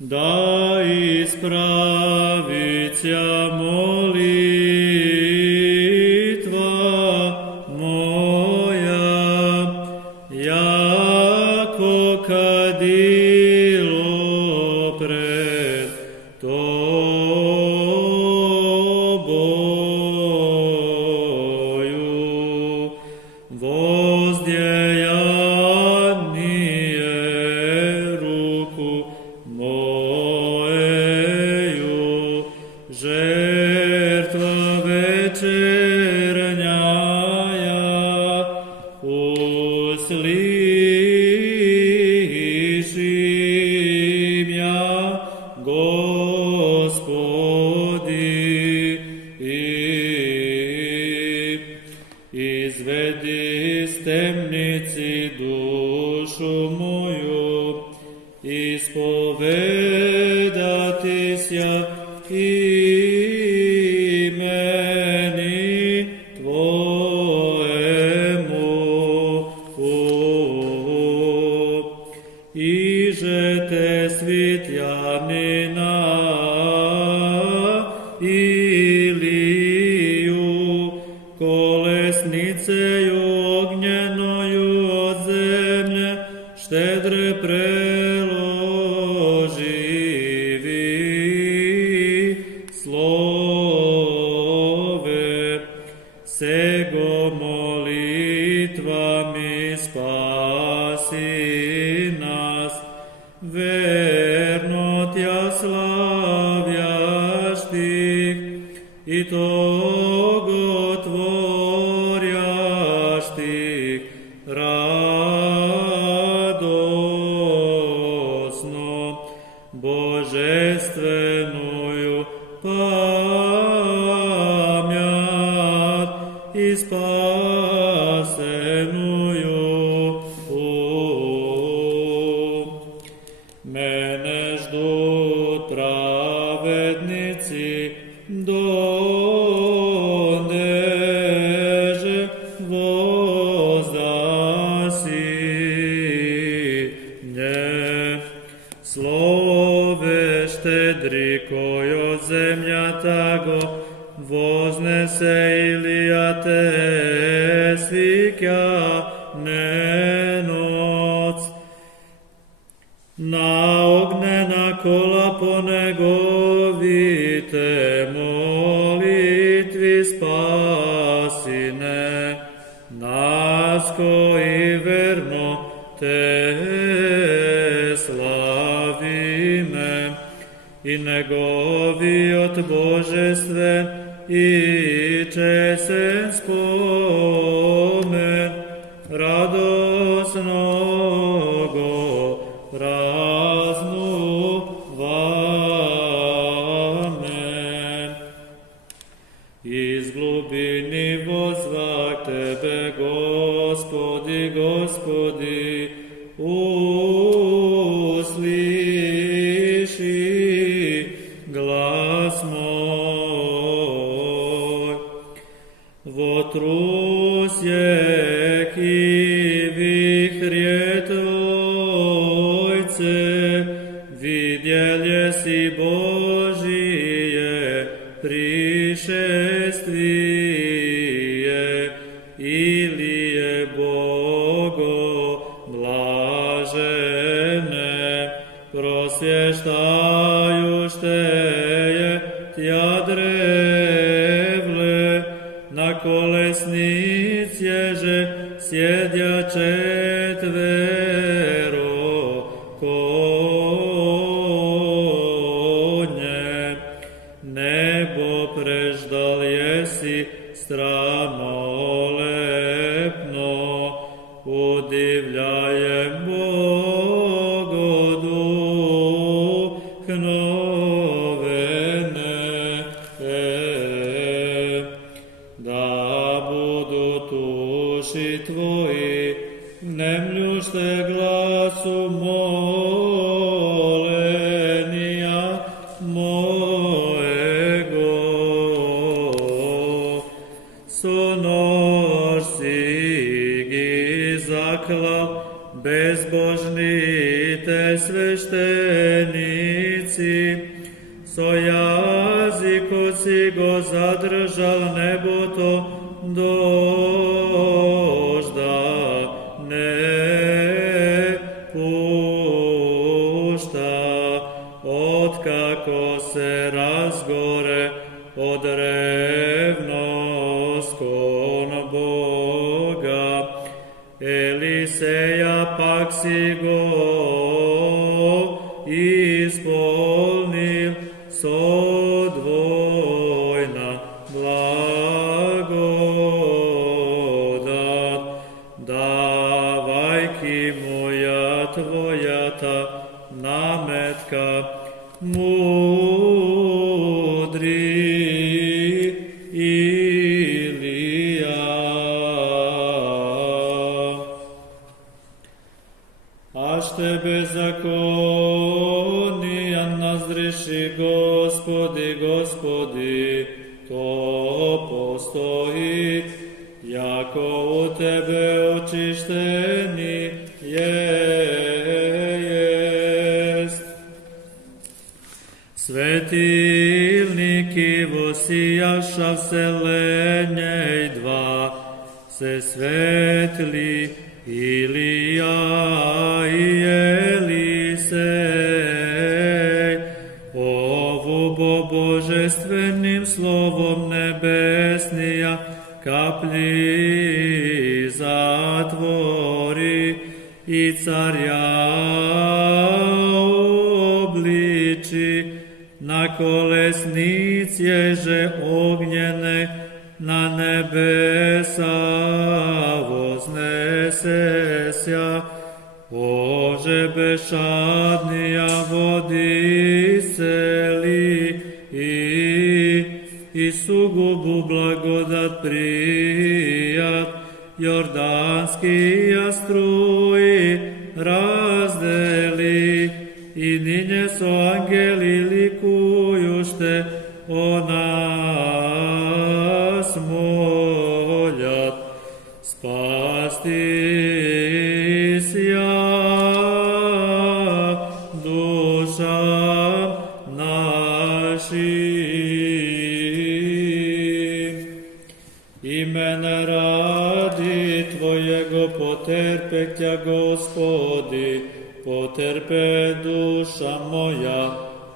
da ispravitja molitva moja, jako kadilo pred Tobою, vozdjejanije ruku moju, žrtva večernjaja, uslišim ja, Gospodi, izvedi iz temnici dušu moju, ispovedati sja imeni Tvojemu, iže te svitjanina Iliju, kolesniceju ognjenoju od zemlje, štedre preloživi slove, sego molitvami spasi nas, verno tja slavjaš ti, i togo tvorjaš ti radosno, božestvenuju pamjat i spasenuju mene ždut pravednici, dondeže vozdasi nje. Slove štedri kojo zemlja tago voznese ilija te svikja nenoc, na ognena kola ponegovite molitvi spasine, nas koji verno te slavime, i negovi od božestven i česen spomen radosnogo praznovane. Iz glubini vozvak tebe, Gospodi, Gospodi, usliši glas moj. Votrus je vihrje Tvojce, vidjelje si Božije prišestvije, ili je Bogo blažene, prosvještaju šteje tja drevle, na kolesnic ježe sjedja četvero konje, nebo preždal jesi stranolepno, udivljajem bogoduhnovene, da budu tuši Tvoji sveštenici, so jaziku si go zadržal, nebo to dožda ne pušta, otkako se razgore od revnost kon Boga. Eliseja pak si go ispolnil so dvojna blagodat. Davajki moja tvojata nametka mudri Ilija. Až tebe zakonija nazdreši Gospodi, Gospodi, to postoji, jako u tebe očišteni jest. Svetilniki vosijaša vselenje i dva, se svetli Ilija i Elisej, ovu božestvenim slovom nebesnija kaplji zatvori i carja obliči, na kolesnic ježe ognjene na nebesa voznesesja, ože bešadnija vodi seli i sugubu blagodat prijat, jordanski struji razdeli, i ninje so angeli likujušte o nas moljat, spasti sja duša našim. Imena radi Tvojego poterpetja, Gospodi, poterpe duša moja,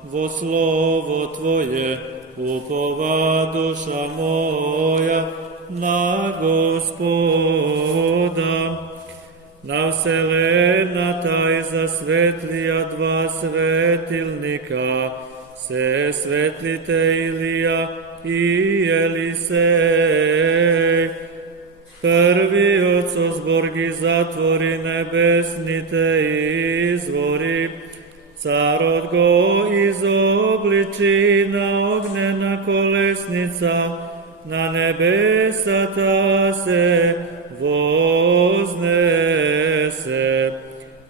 vo slovo Tvoje, upova duša moja na Gospoda. Na vselenata i zasvetlija dva svetilnika, se svetlite Ilija i Elisej. Prvi oco zborgi zatvori nebesni te izvori, car odgo izobliči na ognjena kolesnica, na nebesa ta se voznese,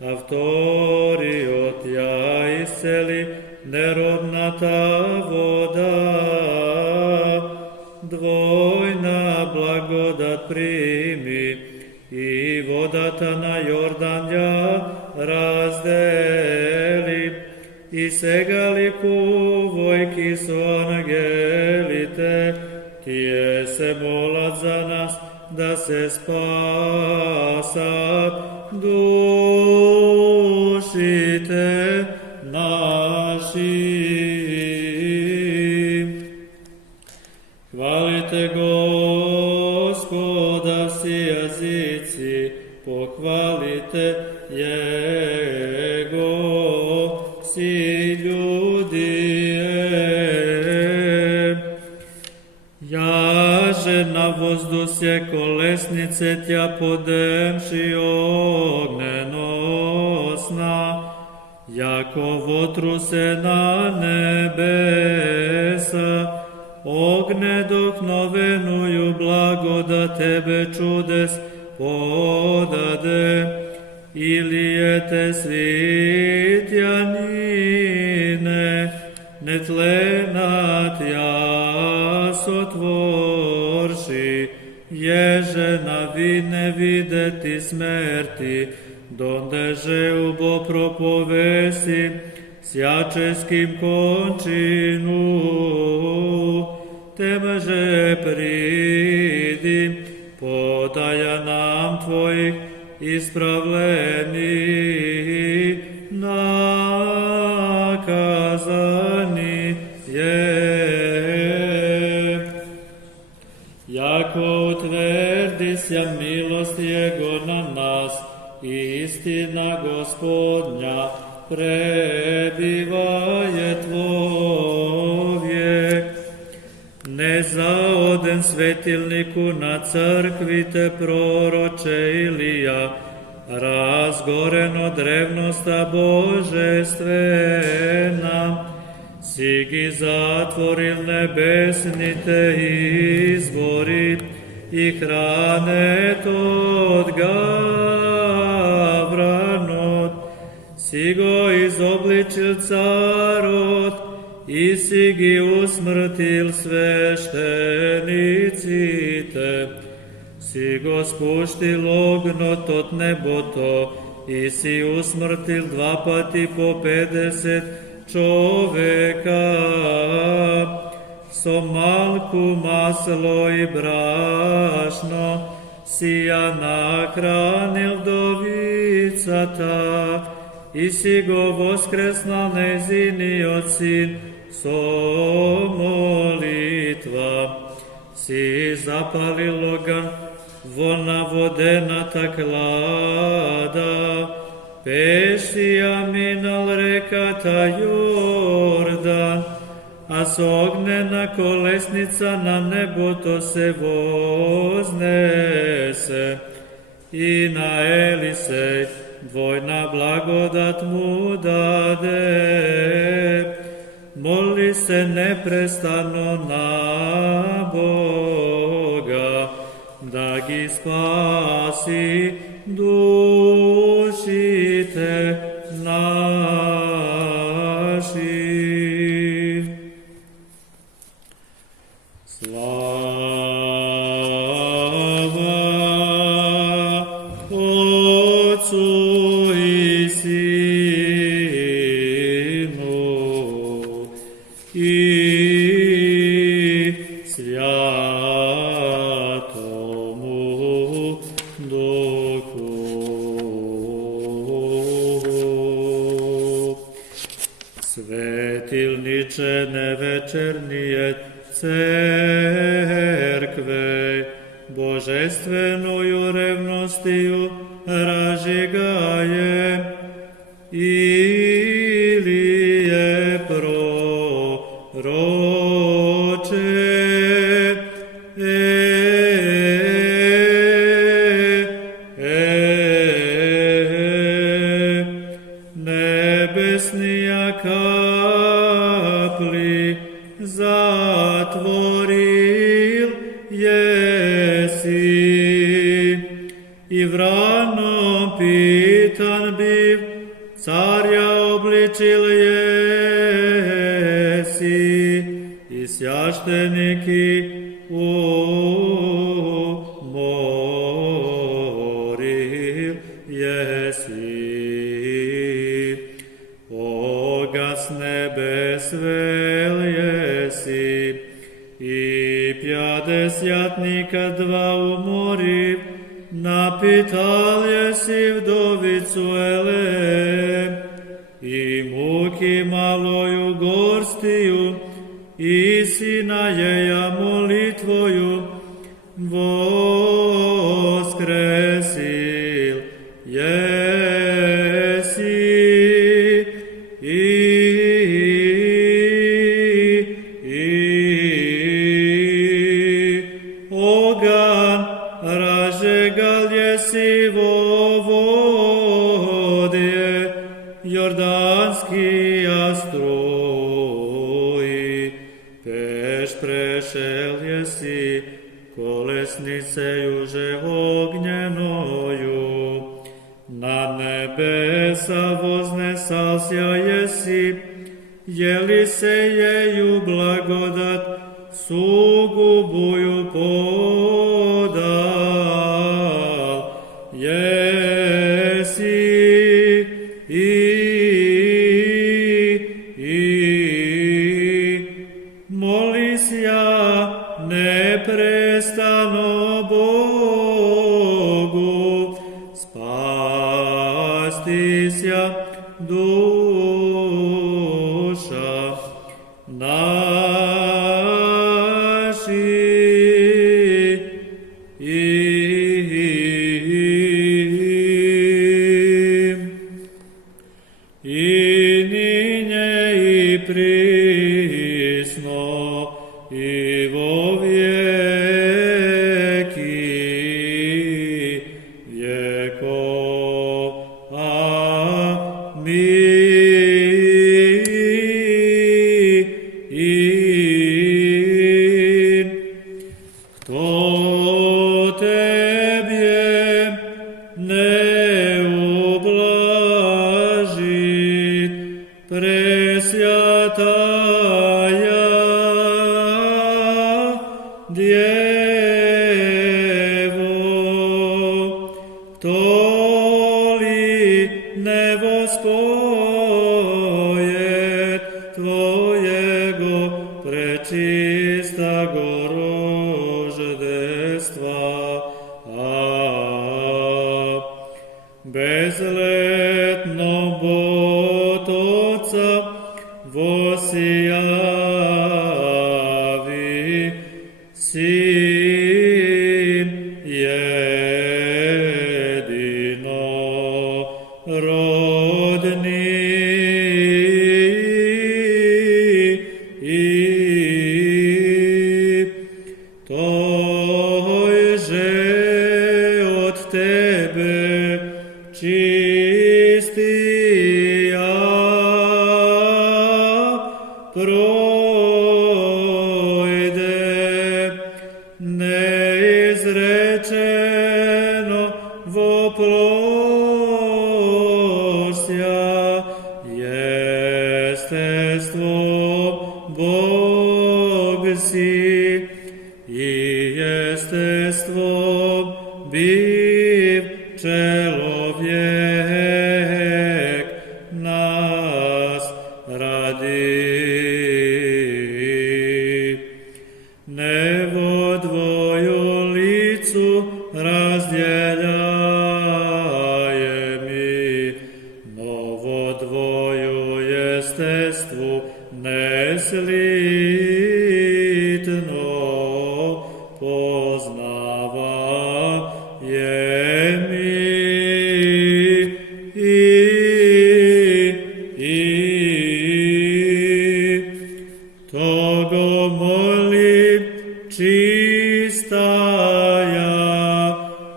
a vtori otja iseli nerodna ta voda, dvojna blagodat primi i vodata na Jordanja razdeli, i segali kuvojki su angelite, tije se molat za nas da se spasat dušite naši. Hvalite Gospoda vsi jazici, pohvalite Jego vsi ljudije. Jaže na vozdusje kolesnice tja podemši ognenosna, jako votru se na nebesa, ogne dohnovenuju blagodat tebe čudes podade, ilijete svitjanine, netlenat jas otvorši, ježe na ne videti smrti, dondeže ubo propovesi, всяческим кончину, темже приди, подая нам Твоих исправлений, наказание. Яко утвердися милость Его на нас, истина Господня пребивает вовек. Не за один светильнику на църквите пророче Илия, разгорено древноста божествена, си ги затворил небесните извори и хрането от гавранот, си го изобличил царот и си ги усмртил свещениците, си го спуштил огнот от небото и си усмртил два пъти по 50 човека, со малку масло и брашно си ја нахранил вдовицата и си го воскреснал незиниот син со молитва. Си запалил оган во наводената клада, пеши ја минал реката Јордан, а со огнена колесница на небото се вознесе. И на Елисей двојна благодат му даде, моли се непрестанно на Бога, да ги спаси душите наши. Слава Отцу и Сину и Святому Духу. Светилниче невечерният церкве, божественную ревностию разжигае, Илие пророче, небесния капли затворил еси, и в раном питан бив, царя обличил еси, и священники уморил еси. Огас небес вел еси, и 50 два уморив, напитал еси вдовицу Елем, и муки малою горстию, и сина ея молитвою воскресил еси, оган разжигал еси во воде Јорданскија струи, пеш прешел еси колесницею же огненою, на небеса вознесался еси, Елисејеju благодат сугубую подал еси, и нине и присно, и во веки веков. Аминь. Кто Тебе не ублажит, Пресвятая Дево, кто ли не воспоет Твоего пречистого рождества, безлетно Ботоца восияви Син единородный, той же от Тебе чистия пройде, неизречено воплося, естество Бог си, и естество бив человек нас ради. Не во Твою лицу разделяеми, но во Твою естеству неслитно познаваеми. Того моли чистая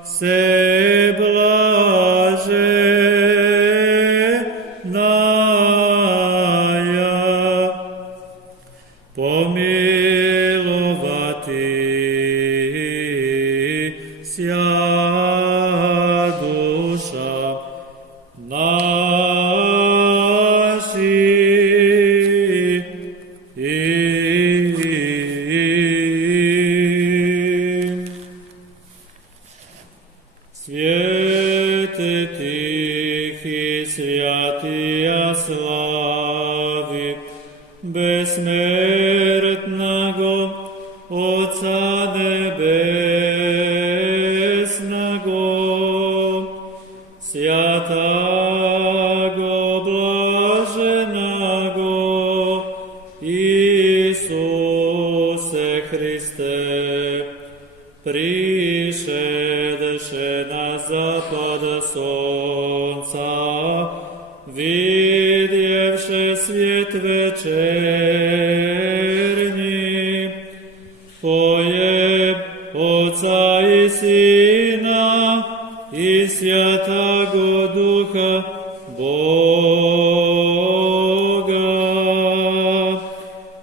всеблаженная, помиловати ся душа Святе Тихий, святия слави безсмертного Отца Небесного, святаго блаженного Иисусе Христе, пришедше на запад солнца, видевше свет вечерний, поеб Отца и Сына и Святаго Духа Бога,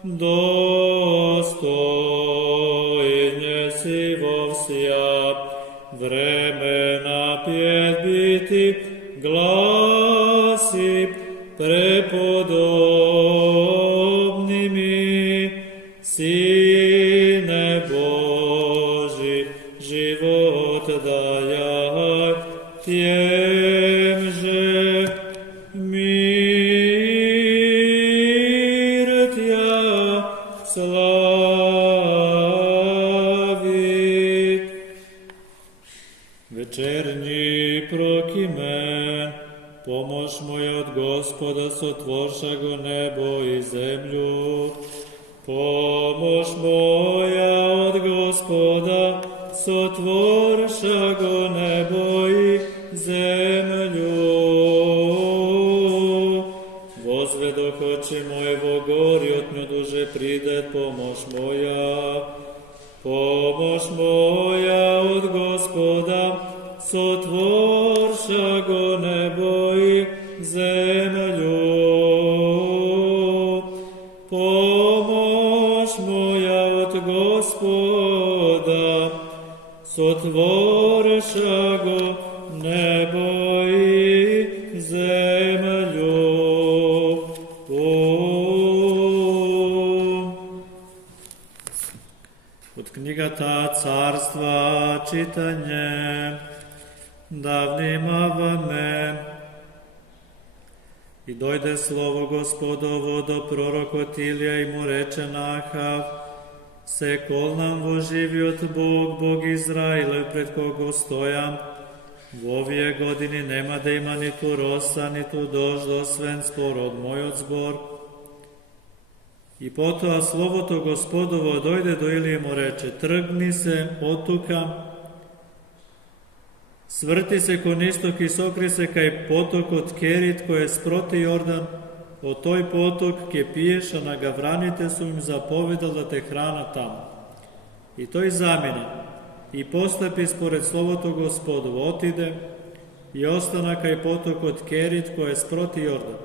достойне си во вся времена пет бити гласи преподобными, Сине Божий, живот дая тем же, мир Тя славит. Вечерний прокимен, помощь моя от Господа, сотворшего небо и землю. Помощь моя от Господа, сотворшего небо и землю. Возведу dohoći mojevo gori, od nju duže pridet pomoć moja. Pomoć moja od Gospoda, sotvorša go nebo i zemlju. Pomoć moja od Gospoda, sotvorša go nebo i zemlju. Od knjigata carstva čitanje. Davnima vame. I dojde slovo Gospodovo do prorokot Ilija i mu reče Nahav, se kol nam voživjot Bog Izraile, pred kogo stojam, v ovije godini nema da ima ni tu rosa, ni tu dož dosven spor od moj od zbor. I poto, a slovo to Gospodovo dojde do Ilije mu reče, trgni se, otuka, svrti se kon istok i sokri se kaj potok od Kerit koje sproti Jordan, o toj potok kje piješ, a na gavranite su im zapovedal da te hrana tamo. I to je zamjena. I postapi spored slovo to Gospodovo otide i ostana kaj potok od Kerit koje sproti Jordan.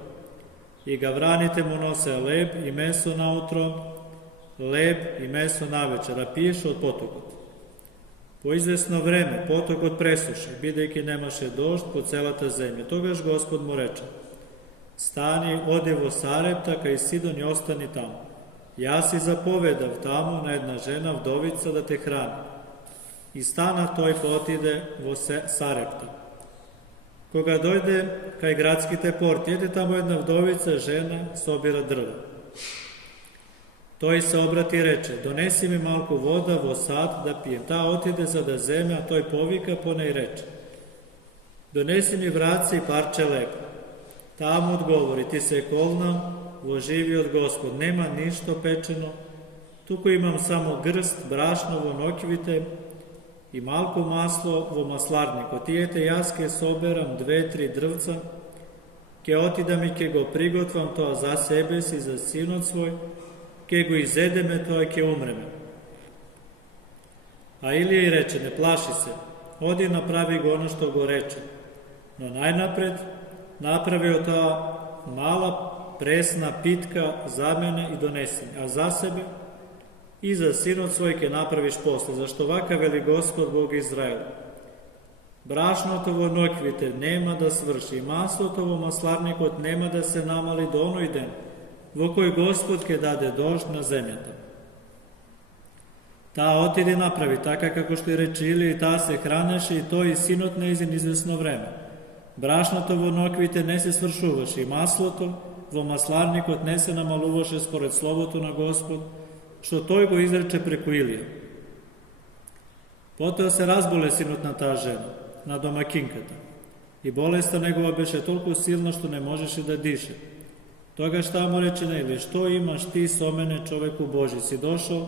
I gavranite mu nose leb i meso na utro, leb i meso na večer, a piješ od potoka. Po izvesno vreme potok od presuše, bidejki nemaše dožd po celata zemlje. Togaž Gospod mu reče, stani, odi vo Sarepta, kaj Sidon i ostani tamo. Ja si zapovedav tamo na jedna žena, vdovica, da te hrani. I stana toj potide vo Sarepta. Koga dojde kaj gradski te port, jede tamo jedna vdovica, žena, sobira drva. Toj se obrati i reče, donesi mi malku voda vo sad da pijem. Ta otide za da zeme, a toj povika pone i reče, donesi mi vraci i parče leba. Tamo odgovori, ti se kolnam, voživi od Gospod, nema ništo pečeno, tuko imam samo grst brašno vo nokivite i malko maslo vo maslarniku. Tijete jaske soberam 2-3 drvca, ke otidam i ke go prigotvam to za sebe si, za sinot svoj, ke go izedeme to, a ke umreme. A Ilija i reče, ne plaši se, odi napravi go ono što go reče. No najnapred napravio ta mala presna pitka za mene i donesi, a za sebe i za sinot svoj ke napraviš posle, zašto ovaka veli Gospod Bog Izraela. Brašnotovo nokvite nema da svrši, maslotovo maslarnikot nema da se namali do onoj den, vo koj Gospod ke dade dožd na zemljata. Ta otidi napravi, taka kako što je reči Iliji, ta se hraneše i to i sinot neizin izvesno vreme. Brašnotovo nokvite ne se svršuvaš i masloto, vo maslarnikot ne se namaluvaše spored slovotu na Gospod, što toj go izreče preko Ilija. Poteo se razbole sinutna ta žena, na domakinkata, i bolesta njegova beše toliko silna što ne možeš i da diše. Toga šta mu reče na Ilije, što imaš ti so mene, čoveku Boži, si došao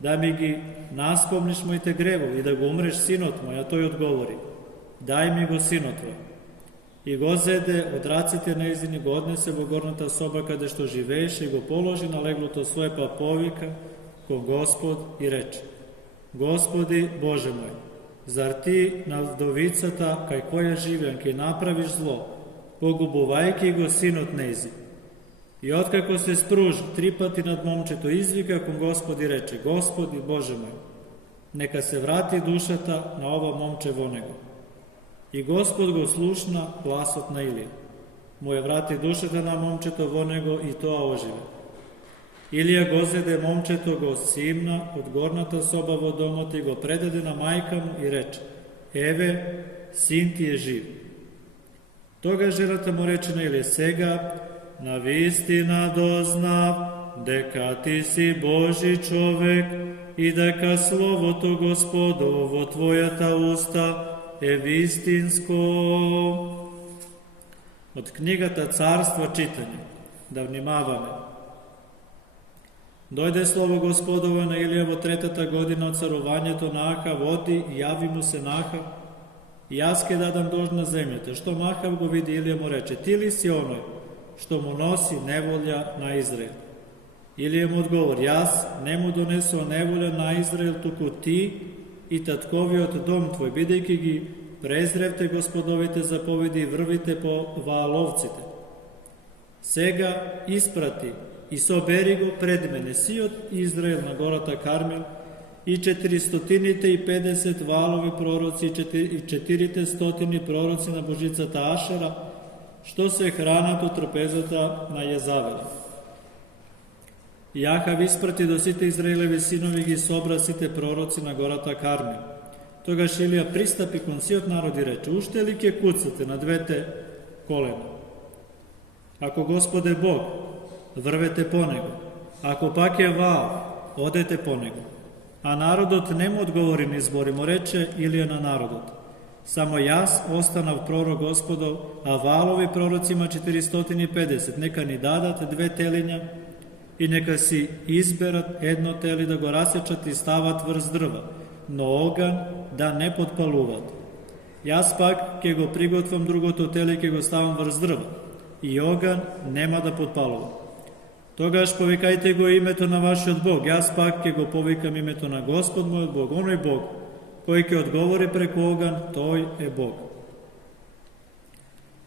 da mi gi naspomniš mojte grevu i da go umreš sinot moj, a toj odgovori, daj mi go sinot tvoj. I go zede, odracite neizini, go odnese vo gornata soba kada što živeše i go položi na leglo to svoje pa povika ko Gospod i reče, Gospodi Bože moj, zar ti na vdovicata kaj koja življanke napraviš zlo, pogubuvajki go sinot neizi. I otkako se spruži, 3 pati nad momčeto izvika kom Gospod i reče, Gospodi Bože moj, neka se vrati dušata na ova momče vonego. I Gospod go slušna glasot na Ilija. Mu je vrati dušeta na momčeto vonego i to ožive. Ilija gozede momčeto go simna od gornata soba vodomot i go predade na majkamu i reče, eve, sin ti je živ. Toga ženata mu reče na Ilije, sega, na vistina doznav, deka ti si Boži čovek i deka slovo to Gospodovo tvoja ta usta vistinsko. Od knjigata carstva čitanje, da vnimavame. Dojde slovo Gospodovo na Ilijevo 3. godina od carovanja to Nahav, vodi i javi mu se Nahav, i jaske dadam dožd na zemljete. Što Nahav go vidi, Ilija mu reče, ti li si onoj, što mu nosi nevolja na Izrael. Ilija mu odgovor, jaz ne mu doneso nevolja na Izrael, tuku ti i tatkovi od dom tvoj, bidejki gi prezrevte gospodovite zapovedi i vrvite po valovcite. Сега isprati i soberi go pred mene, si od Izrael na gorata Karmel, i 450 valovi proroci i 400 proroci na božicata Ašera, što se hranat od trpezata na Jezavela. I Ahav isprati do site Izraelevi sinovi gi sobra site proroci na gorata Karmel. Тогаш Илија пристапи кон сиот народ и рече, уште ли ке куцате на двете колена? Ако Господ е Бог, врвете по него. Ако пак е Ваал, одете по него. А народот не му одговори ни збори, му рече Илија на народот. Само јас останав пророк Господов, а Ваалови пророци има 450. Нека ни дадат 2 телиња и нека си изберат едно тели да го расечат и стават врз дрва, но оган да не подпалуват. Јас пак ќе го приготвам другото теле и ќе го ставам врз дрва, и оган нема да подпалува. Тогаш повикајте го името на вашиот Бог, јас пак ќе го повикам името на Господ мојот Бог, оној Бог кој ќе одговори преку оган, тој е Бог.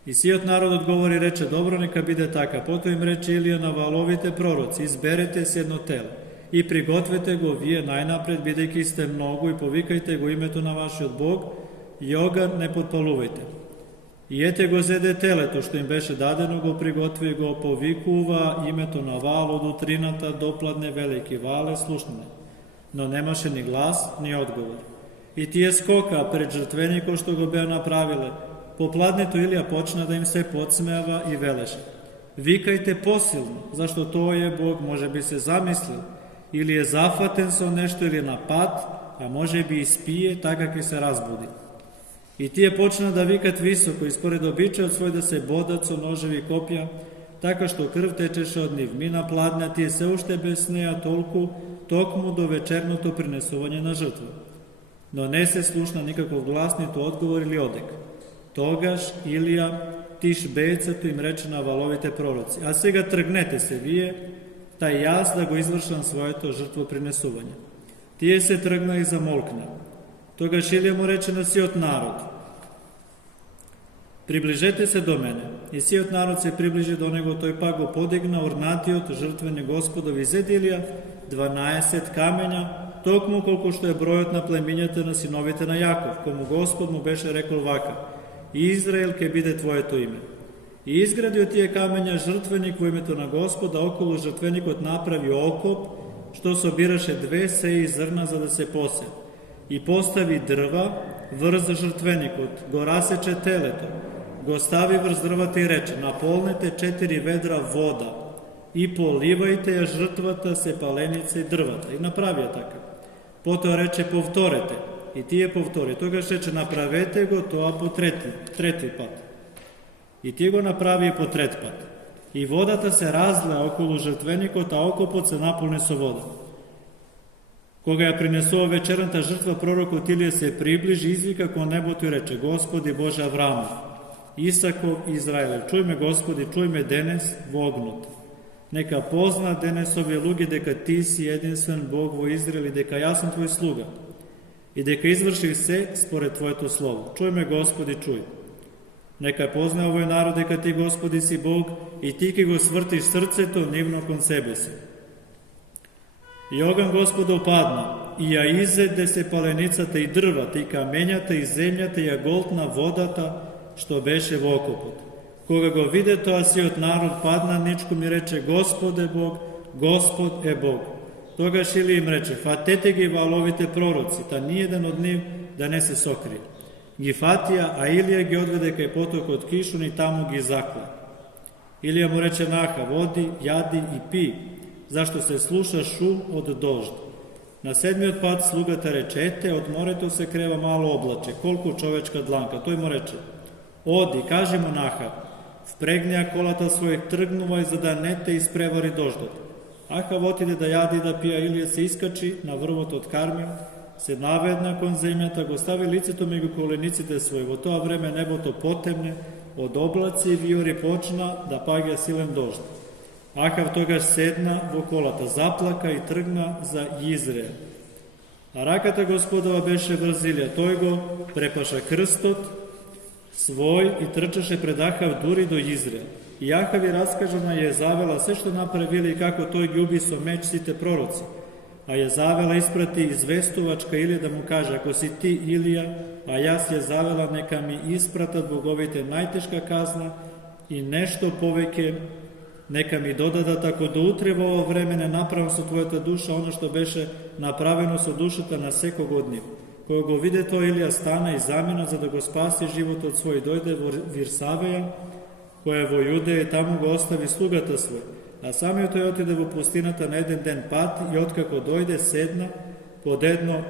И сиот народ одговори и рече, добро, нека биде така. Потоа им рече Илија на Вааловите пророци, изберете се едно тело и пригответе го вие најнапред, бидејќи сте многу, и повикајте го името на вашиот Бог, и оган не подпалувајте. И ете го зеде телето, што им беше дадено, го приготви и го повикува името на Ваал од утрината до пладне, велики Ваале, слушнене. Но немаше ни глас, ни одговор. И тие скока пред жртвеникот што го беа направиле. По пладнето Илија почна да им се подсмеава и велеше, викајте посилно, зашто тој е Бог, може би се замислил, или е зафатен со нешто, или на пат, а може би испие, така ќе се разбуди. И тие почна да викат високо, и според обичајот свој да се бодат со ножеви и копја, така што крв течеше од нив. Мина пладна, тие се уште без неа толку, токму до вечерното принесување на жртва. Но не се слушна никаков глас, ниту одговор или одек. Тогаш Илија Тишбеецето им рече на Вааловите пророци, а сега тргнете се вие, тај јас да го извршам своето жртвопринесување. Тие се тргна и замолкна. Тогаш Илија му рече на сиот народ, приближете се до мене. И сиот народ се приближи до него, тој пак го подигна орнатиот жртвени Господов и зеде Илија 12 камења, токму колку што е бројот на племињата на синовите на Јаков, кому Господ му беше рекол вака, Израел ке биде твоето име. И изгради од тие камења жртвеник во името на Господа, околу жртвеникот направи окоп, што собираше 2 сеи зрна за да се посе. И постави дрва врз жртвеникот, го расече телето, го стави врз дрвата и рече, наполнете 4 ведра вода и поливајте ја жртвата, сепаленица и дрвата. И направија така. Потоа рече, повторете. И тие повтори. Тогаш рече, направете го тоа по трети пат. И тие го направи по трет пат. И водата се разлеа околу жртвеникот, а окопот се наполни со вода. Кога ја принесува вечерната жртва, пророкот Илија се приближи, извика кон небото и рече, Господи Боже Авраамов, Исаков и Израелев, чујме Господи, чујме денес во огнот. Нека позна денес овие луѓе дека Ти си единствен Бог во Израел и дека јас сум Твој слуга и дека изврши се според Твоето слово. Чујме Господи, чуј. Нека позна овој народ дека Ти, Господи, си Бог и Ти ќе го свртиш срцето нивно кон себе си. И оган Господов падна, и ја изеде се паленицата и дрвата, и камењата, и земјата, и ја голтна водата, што беше во окопот. Кога го виде тоа, сиот народ падна ничком и рече, Господ е Бог, Господ е Бог. Тогаш Илија им рече, фатете ги Вааловите пророци, та ниеден од нив да не се сокрие. Ги фатија, а Илија ги одведе кај потокот Кишон и таму ги закла. Илија му рече на Ахав, оди, јади и пи, зашто се слуша шум од дожд. На 7-миот пат слугата рече, ете, од морето се крева мало облаче, колку човечка дланка. Тој му рече, оди, кажи му на Ахав, впрегнеа колата својих, тргнувај за да не те испревари дождот. Ахав отиде да јади и да пија, Илија се искачи на врвот од Кармел, се наведна кон земјата, го стави лицето меѓу колениците своји. Во тоа време небото потемне od облаци и виори почна да паѓа силен дожд. Ахав тогаш седна во колата, заплака и тргна за Израел. А раката Господова беше врз Илија, тој го препаша крстот свој и трчаше пред Ахав дури до Израел. И Ахав ја раскажа на Језавела се што направили и како тој ги уби со меч сите пророци. А Језавела испрати известувачка Илија да му каже: ако си ти Илија, а јас Језавела, нека ми испратат боговите најтешка казна и нешто повеќе нека ми додадат, ако до утре во ово време не направам со твојата душа она што беше направено со душата на секог од нив. Кога го виде тоа, Илија стана и замина за да го спаси животот свој, дојде во Вирсавеја, која е во Јудеја, и таму го остави слугата свој. А самиот тој отиде во пустината на еден ден пат и откако дојде седна под едно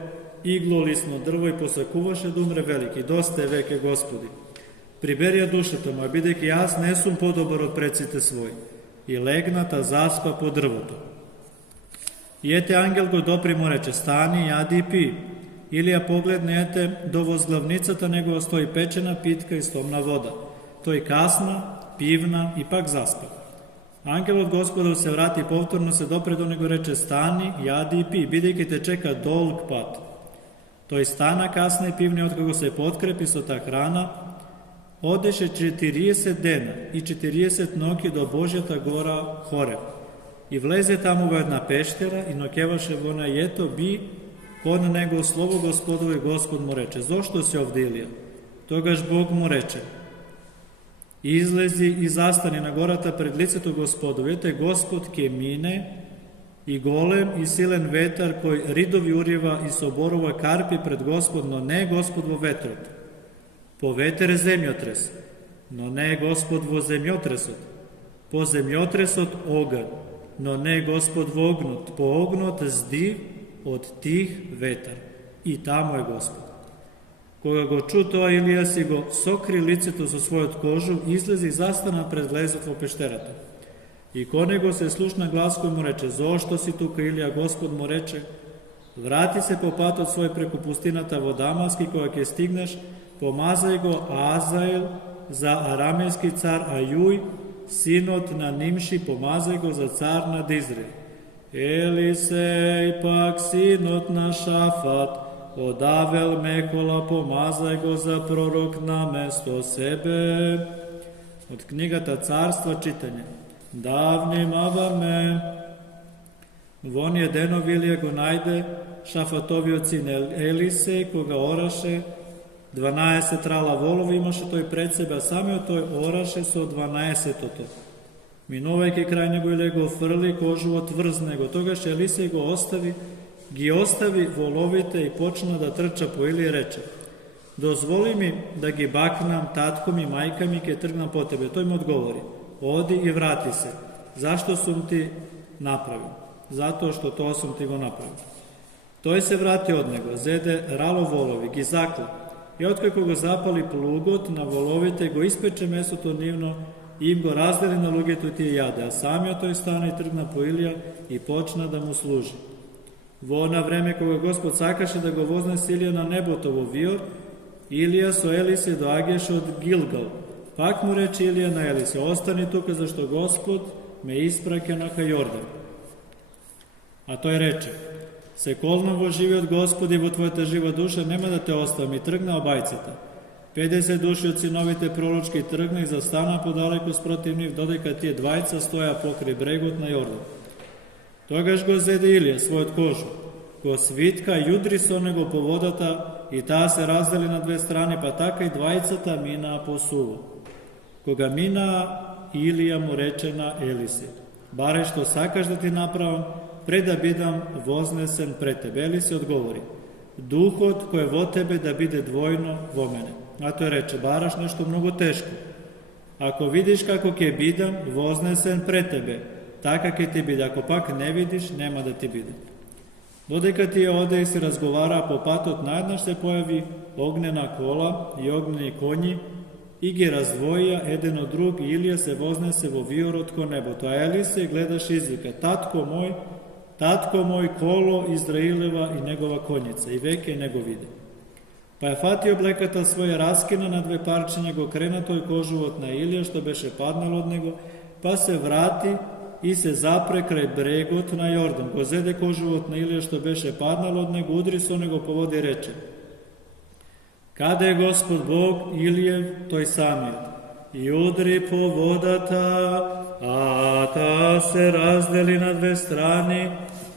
иглолисно дрво и посакуваше да умре велики. Доста е веќе, Господи. Прибери ја душата моја, бидејќи јас не сум подобар од предците своји. И легната заспа по дрвото. И ете ангел го допри му рече: стани, јади и пи. Илија погледна, ете до возглавницата негова стои печена питка и стомна вода. Тој касна, пивна и пак заспа. Ангелот Господов се врати повторно, се допре до него, рече: стани, јади и пи, бидејќи те чека долг пат. Тој стана, касна и пивна, откако се подкрепи со та храна, одеше 40 дена и 40 ноќи до Божјата гора Хорев. И влезе таму во една пештера и ноќеваше во неја, и ето би кон него слово Господово, и Господ му рече: зошто си овде, Илија? Тогаш Бог му рече: излези и застани на гората пред лицето Господово. Ете, Господ ке мине и голем и силен ветар кој ридови урива и соборува карпи пред Господ, но не е Господ во ветрот. По ветер е земјотрес, но не е Господ во земјотресот. По земјотресот оган, но не е Господ во огнот. По огнот здив од тих ветар, и таму е Господ. Кога го чу тоа, Илија си го сокри лицето со својот кожув, излези и застана пред влезот во пештерата. И кон него се слушна глас кој му рече: зошто си тука, Илија? Господ му рече: врати се по патот свој преку пустината во Дамаск, и кога ќе стигнеш, помазај го Азаел за арамејски цар, а Јуј, синот на Нимши, помазај го за цар над Израел. Елисеј пак, синот на Шафат, од Авел Мехола, помазај го за пророк на место себе. Од книгата Царства читање. Да внимаваме. Во оние денови Илија го најде Шафатовиот син Елисеј, кога ораше 12 трала волови, имаше тој пред себе, а самиот тој ораше со 12-тото. Минувајќи крај него, Илија го фрли кожувот врз него. Тогаш Елисеј ги остави воловите и почна да трча по Илија и рече: дозволи ми да ги бакнам, татко ми, мајка ми, ке тргнам по тебе. Тој му одговори: оди и врати се. Зашто сум ти направил? Затоа што тоа сум ти го направил. Тој се врати од него, зеде рало волови, ги закла, и откако го запали плугот на воловите, го испече месото нивно и им го раздели на луѓето и тие јаде, а самиот тој стана и тргна по Илија и почна да му служи. Во она време, кога Господ сакаше да го вознесе Илија на небото во виор, Илија со Елисеј доаѓаше од Гилгал. Пак му рече Илија на Елисеј: остани тука, зашто Господ ме испраќа на Јордан. А тој рече: се колнам во живиот Господи, во твојата жива душа нема да те оставам. И тргна обајцата. 50 души од синовите пророчки тргна и застана подалеку спротив нив, додека тие двајца стоја покрај брегот на Јордан. Тогаш го зеде Илија својот кожув, го свитка и јудри со него по водата, и таа се раздели на две страни, па така и двајцата минаа по суво. Кога минаа, Илија му рече на Елисеј: баре што сакаш да ти направам, пред да бидам вознесен пред тебе. Елисеј одговори: духот кој е во тебе да биде двојно во мене. А тој рече: бараш нешто многу тешко. Ако видиш како ќе бидам вознесен пред тебе, така ќе ти биде. Ако пак не видиш, нема да ти биде. Додека тие оде и се разговараа по патот, наеднаш се појави огнена кола и огнени коњи и ги раздвоија еден од друг, и Илија се вознесе во виорот кон небото. А Елисеј гледаше и извика: татко мој, коло Израилева и негова коњица. И веќе не го виде. Pa je fatio bлеката своја раскина на две парчиња, го крена тој кожувот на Илија, што беше паднал од него, па се врати и се запре крај брегот на Јордан. Го зеде кожувот на Илија, што беше паднал од него, удри со него по вода и рече: Каде е Господ Бог Илијев, тој самиот? И удри по водата, а та се раздели на две страни,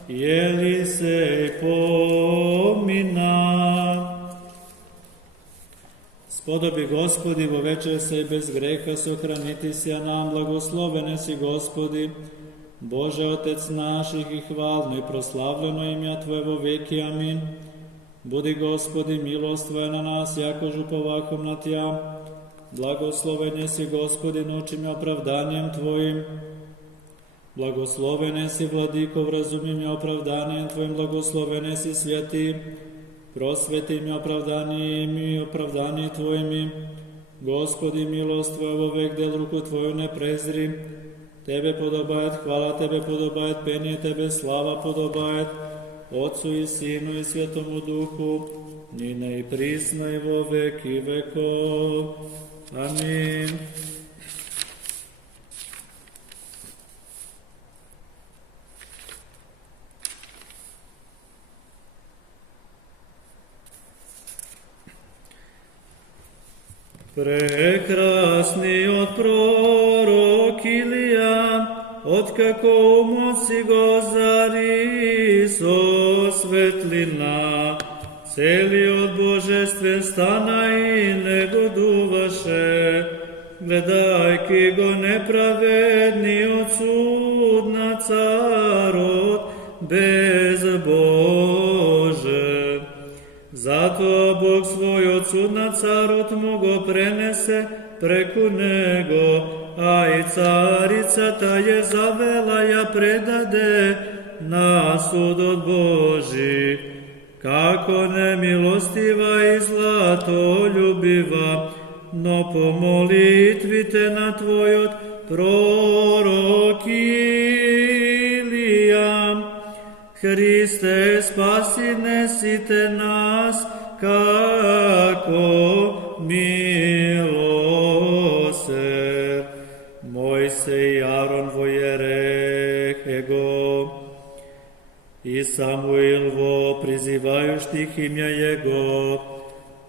и Елисеј помина. Сподоби Господи во вечер се без греха сохранити си, а нам благословене си Господи, Боже Отец наших, и хвално и прославljeno имя Твое во веки. Амин. Буди Господи, милост Твоја на нас, јако жуповахом на Тја. Благословен си Господи, научи ме оправданием Твоим. Благословен си Владико, вразуми ме оправданием Твоим. Благословен си Святи, просвети ме оправданием и оправдание Твоими. Господи, милост Твоја во век, дел руку Твою не презри. Тебе подобајат хвала, Тебе подобајат пение, Тебе слава подобајат, Отцу и Сину и Светому Духу, нине и присно и во веки веков. Амин. Прекрасниот пророк Илија, откако умот си го зари со светлина, целиот божествен стана и негодуваше, гледајки го неправедниот суд на царот безбожен. Затоа Бог својот суд на царот му го пренесе преку него, а и царицата ја завела, ја предаде на судот Божи, како немилостива и златолюбива, но по молитвите на Твојот пророк Илија, Христе, спаси несите нас, како милосер. Мојсей и Арон во Јерехего, и Самуил во призивајуштих имја Jego,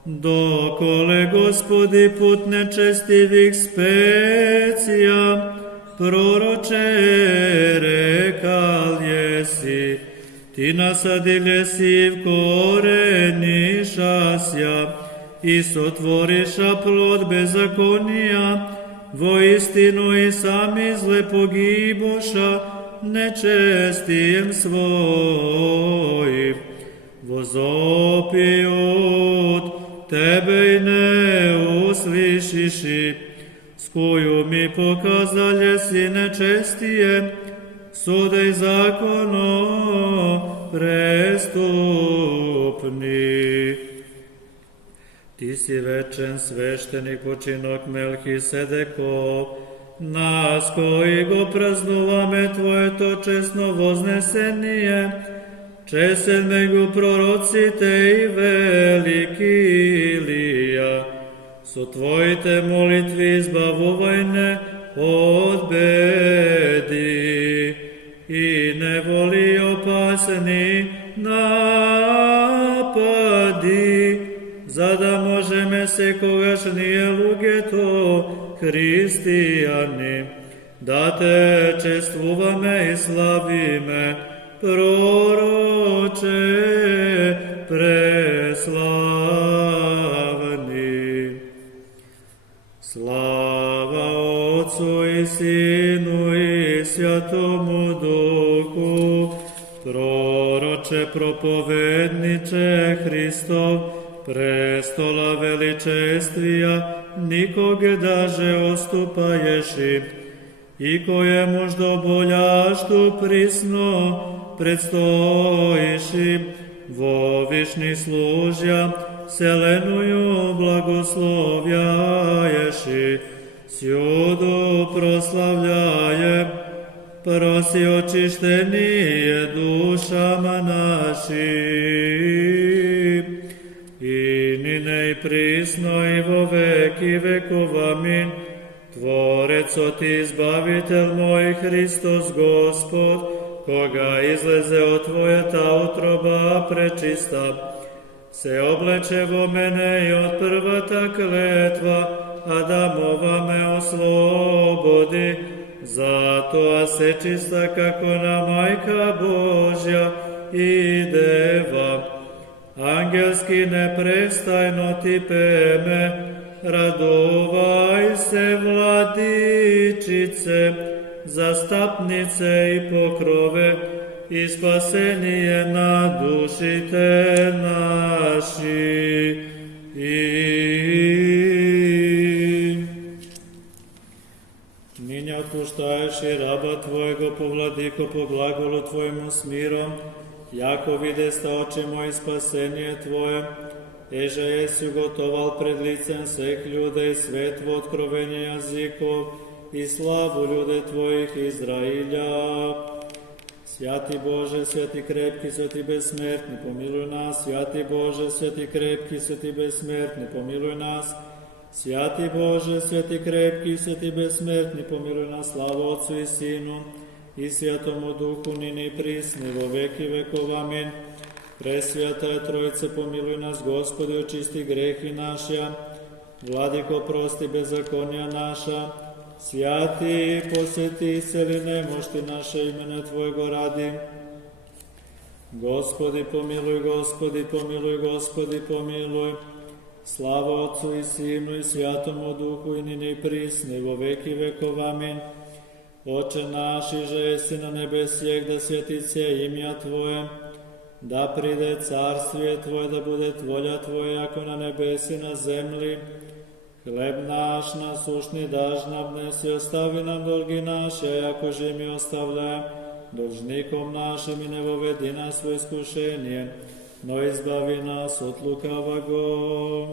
доколе Господи пут нечестивих специја, пророче рекал јеси, Ти насадиле си в корениша сја и сотвориша плод беззаконија, воистину и сами зле погибоша нечестием своим. Возопиут Тебе и не услышиши, с коju mi pokazalje si nečestije, sude i zakono prestupni. Ti si večen sveštenik počinok Melhisedekov, nas koji go praznuvame Tvoje to česno voznesenije, česen megu prorocite i veliki Ilija, su Tvojite molitvi izbavuvajne od bedi i nevoli opasni napadi, zada možeme se kogaš nije lugeto hристијани, да Те чествуваме и славиме, пророче преславни. Слава Отцу и Сину и Святому Духу, пророче проповедниче Христов, престола величествија, никоге даже оступајеши, и којемуж доболјашту присно предстоиши, во вишни служја вселенују благословјаеши, сјуду прослављаје, проси очиштение душама наши, и нине и присно и во веки веков. Амин. Творец от избавител мой Христос Господ, кога излезе от Твојата утроба пречиста, се облече во мене и от првата клетва Адамова ме ослободи, затоа се чиста како на Мајка Божја и Дева. Ангелски непрестајно ти пеме, радувај се, владичице, застапнице и покрове, и спасение на душите наши. Нине отпуштаеш и раба Твоего по владико по глаголу Твоему с миром, яко видеста очи мои спасение Твое, еже еси уготовал пред лицем всех людей свет во откровение язиков и славу люде Твоих Израиля. Святи Боже, святи крепки, святи бессмертни, помилуй нас. Святи Боже, святи крепки, святи бессмертни, помилуй нас. Святи Боже, святи крепки, святи бессмертни, помилуй нас. Слава Отцу и Сину и Святому Духу, нине и присно, во веки веков. Амин. Пресвятая Троице, помилуй нас, Господи, очисти грехи наши, Владико, прости беззакония наша, святи, посети, исцели немощи наше, имене Твоего ради. Господи, помилуй, Господи, помилуй, Господи, помилуй. Слава Отцу и Сину и Святому Духу, и нине и присно, во веки веков. Амин. Отче наш, иже еси на небесијах, да свети се имја Твое, да приде царствие Твое, да буде волја Твоја, яко на небеси на земли. Хлеб наш насушни даж нам днес и остави нам долги наши, яко же ми оставляем должником нашим, и не воведи нас во искушение, но избави нас от лукавого.